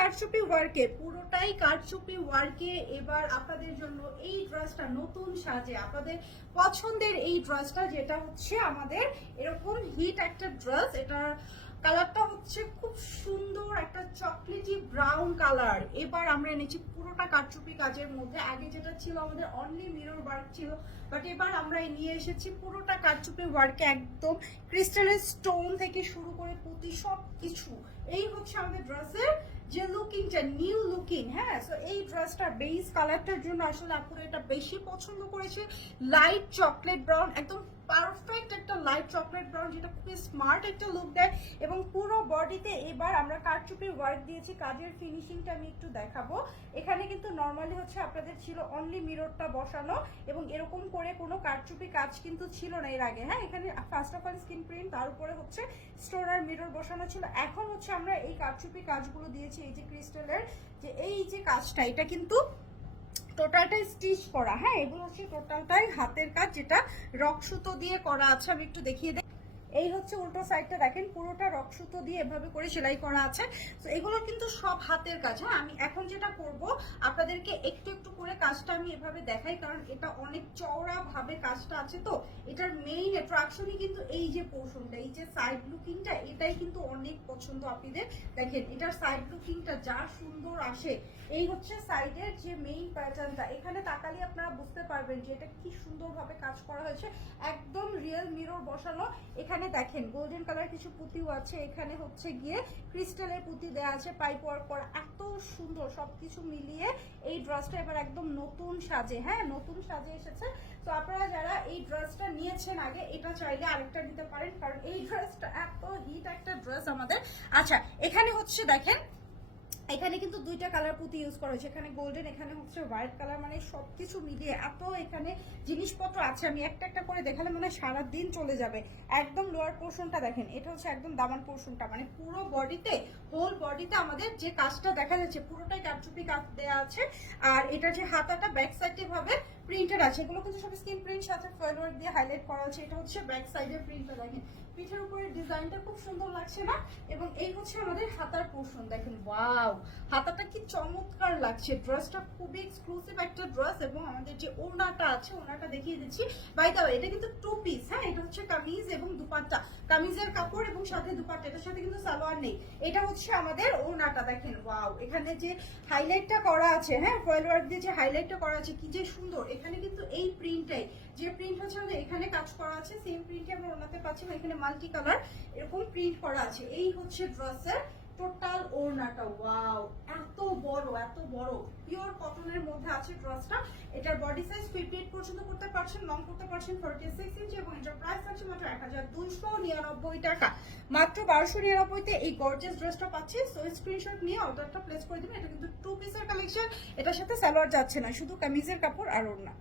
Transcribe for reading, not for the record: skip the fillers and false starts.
কারচুপি ওয়ার্কে এবার আপনাদের জন্য এই ড্রেসটা নতুন সাজে, আপনাদের পছন্দের এই ড্রেসটা, যেটা হচ্ছে আমাদের এরকম হিট একটা ড্রেস। এটা কালারটা হচ্ছে খুব সুন্দর একটা চকলেটি ব্রাউন কালার। এবার আমরা এনেছি পুরোটা কারচুপি কাজের মধ্যে। আগে যেটা ছিল আমাদের অনলি মিরর ওয়ার্ক ছিল, বাট এবার আমরা নিয়ে এসেছি পুরোটা কারচুপি ওয়ার্কে, একদম ক্রিস্টালের স্টোন থেকে শুরু করে পুঁতি সব কিছু। এই হচ্ছে আমাদের ড্রেসের যে লুকিংটা, নিউ লুকিং। হ্যাঁ, সো এই ড্রেসটার বেস কালারটার জন্য আসলে আপুরা এটা বেশি পছন্দ করেছে। লাইট চকলেট ব্রাউন, একদম পারফেক্ট একটা লাইট চকলেট ব্রাউন, যেটা খুবই স্মার্ট একটা লুক দেয়। এবং পুরো বডিতে এবার আমরা কারচুপি ওয়ার্ক দিয়েছি। কাজের ফিনিশিংটা আমি একটু দেখাবো। এখানে কিন্তু নর্মালি হচ্ছে আপনাদের ছিল অনলি মিররটা বসানো, এবং এরকম করে কোনো কারচুপি কাজ কিন্তু ছিল না এর আগে। হ্যাঁ, এখানে first of all screen print, তার উপরে হচ্ছে স্টোন আর মিরর বসানো ছিল। এখন হচ্ছে আমরা এই কারচুপি কাজগুলো দিয়েছি। এই যে ক্রিস্টালের যে এই যে কাজটা, এটা কিন্তু টোটালটাই স্টিচ করা। হ্যাঁ, এগুলো হচ্ছে টোটালটাই হাতের কাজ, যেটা রক সুতো দিয়ে করা আছে। আমি একটু দেখিয়ে দিই। এই হচ্ছে উল্টো সাইডটা দেখেন, পুরোটা রক সুতো দিয়ে এভাবে করে সেলাই করা আছে। তো এগুলো কিন্তু সব হাতের কাজ। হ্যাঁ, আমি এখন যেটা করব আপনাদেরকে একটু একটু করে কাজটা আমি এভাবে দেখাই, কারণ এটা অনেক চওড়া ভাবে কাজটা আছে। তো এটার মেইন অ্যাট্রাকশনই কিন্তু এই যে পোর্শনটা, এই যে সাইড লুকিংটা, এটাই কিন্তু অনেক পছন্দ আপনাদের। দেখেন এটার সাইড লুকিংটা যা সুন্দর আসে। এই হচ্ছে সাইডের যে মেইন প্যাটার্নটা, এখানে তাকালে আপনারা বুঝতে পারবেন যে এটা কি সুন্দরভাবে কাজ করা হয়েছে। একদম রিয়েল মিরর বসানো। এখানে দেখেন গোল্ডেন কালার কিছু পুঁতিও আছে, এখানে হচ্ছে গিয়ে ক্রিস্টালের পুঁতি দেওয়া আছে, পাইপ ওয়ার্ক করা। এত সুন্দর সবকিছু মিলিয়ে এই ড্রেসটা এবার একদম নতুন সাজে। হ্যাঁ, নতুন সাজে এসেছে। তো আপনারা যারা এই ড্রেসটা নিয়েছেন আগে, এটা চাইলে আরেকটা নিতে পারেন, কারণ এই ড্রেসটা এত হিট একটা ড্রেস আমাদের। আচ্ছা, এখানে হচ্ছে দেখেন, এখানে কিন্তু দুইটা কালার পুঁতি ইউজ করা হয়েছে, এখানে গোল্ডেন, এখানে হচ্ছে হোয়াইট কালার। মানে সবকিছু মিলিয়ে এত এখানে জিনিসপত্র আছে, আমি একটা একটা করে দেখালে মনে হয় সারাদিন চলে যাবে। একদম লোয়ার পোর্শনটা দেখেন, এটা হচ্ছে একদম দামান পোর্শনটা, মানে পুরো বডিতে, হোল বডিতে আমাদের যে কাজটা দেখা যাচ্ছে পুরোটাই কারচুপি কাজ দেওয়া আছে। আর এটা যে হাতাটা ব্যাক সাইডে ভাবে প্রিন্টেড আছে, এগুলো কিন্তু সব স্ক্রিন প্রিন্ট সাথে ফয়েল ওয়ার্ক দিয়ে হাইলাইট করা আছে। এটা হচ্ছে ব্যাক সাইডের প্রিন্টটা দেখেন, পিঠের উপরে ডিজাইনটা খুব সুন্দর লাগছে না? এবং এই হচ্ছে আমাদের হাতার পোর্শন, দেখেন ওয়াও, হাতাটা কি চমৎকার লাগছে। ড্রেসটা খুবই এক্সক্লুসিভ একটা ড্রেস। এবং আমাদের যে ওড়নাটা আছে, ওড়নাটা দেখিয়ে দিচ্ছি। বাই দ্য ওয়ে, এটা কিন্তু টু পিস। হ্যাঁ, এটা হচ্ছে কামিজ এবং দুপাট্টা, কামিজের কাপড় এবং সাথে দুপাট্টা, এটার সাথে কিন্তু সালোয়ার নেই। এটা হচ্ছে আমাদের ওড়নাটা, দেখেন ওয়াও, এখানে যে হাইলাইটটা করা আছে, হ্যাঁ ফয়েল ওয়ার্ক দিয়ে যে হাইলাইটটা করা আছে, কি যে সুন্দর। এখানে কিন্তু এই প্রিন্টটাই, যে প্রিন্ট হচ্ছে আমাদের এখানে কাজ করা আছে, সেম প্রিন্টে আমরা ওড়নাতে পাচ্ছি। এখানে মাল্টি কালার এরকম প্রিন্ট করা আছে। এই হচ্ছে ড্রেসের টোটাল ওড়নাটা। ওয়াও, এত বড়, এত বড়, পিওর কটনের মধ্যে আছে ড্রেসটা। এটার বডি সাইজ 58 পর্যন্ত করতে পারছেন, লং করতে পারছেন 46 ইঞ্চি, এবং এটার প্রাইস আছে মাত্র 1299 টাকা। মাত্র 1299 এই গর্জিয়াস ড্রেসটা পাচ্ছি। সো স্ক্রিনশট নিয়ে অর্ডারটা প্লেস করে দিবেন। এটা কিন্তু টু পিসের কালেকশন, এটার সাথে সালোয়ার যাচ্ছে না, শুধু কামিজের কাপড় আর ওড়না।